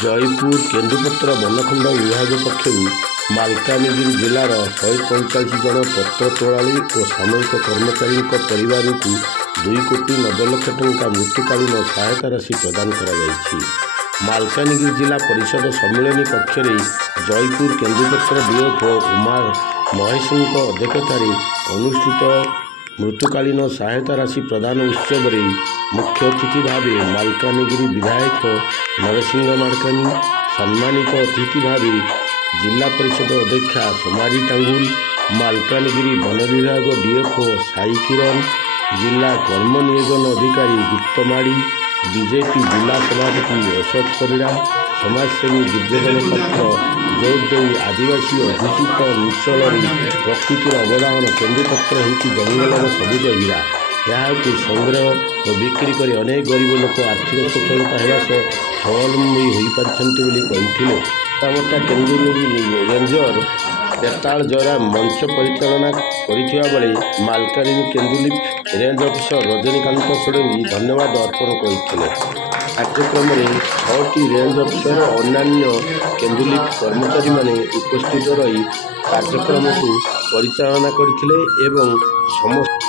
जयपुर केन्दुपत्र बनखंड विभाग पक्षर मालकानगिरी जिलार 145 जन पत्र तोड़ाली और सामयिक कर्मचारी परिवार को 2 कोटी 90 लाख टंका मृत्युकालीन सहायता राशि प्रदान कर मालकानगिरी जिला परिषद सम्मेलन कक्ष जयपुर केन्दुपत्र डीएफओ उमा महेश अध्यक्षतार अनुष्ठित मृत्युकालीन सहायता राशि प्रदान उत्सव में मुख्य अतिथि भाव मालकानगिरी विधायक नरसिंह माड़कानी, सम्मानित अतिथि भाव जिला परिषद अध्यक्षा सोमारी टांगुल, मालकानगिरी वन विभाग डीएफओ साई किरण, जिला कर्म नियोजन अधिकारी गुप्तमाड़ी, बीजेपी जिला सभापति अशोक परिड़ा, समाजसेवी दुर्योधन पात्र जोर आदिवासी अध्युषित अंचल प्रकृतिर अवदान केन्दुपत्र होती जंगल सबुज हीरा यहाँ संग्रह और बिक्री कर अनेक गरीब लोक आर्थिक सफलता होगा स्वावलम्बी हो पार्टी केन्दुली रेंजर बेताल जरा मंच परिचालना करे मालकानगिरी केन्दुली रेंज अफिसर रजनीकांत षडंगी धन्यवाद अर्पण करते। कार्यक्रम में 6टी रेंज अफिसर अन्य केन्दुली कर्मचारी माने उपस्थित रही कार्यक्रम को परिचालना करथिले एवं समस्त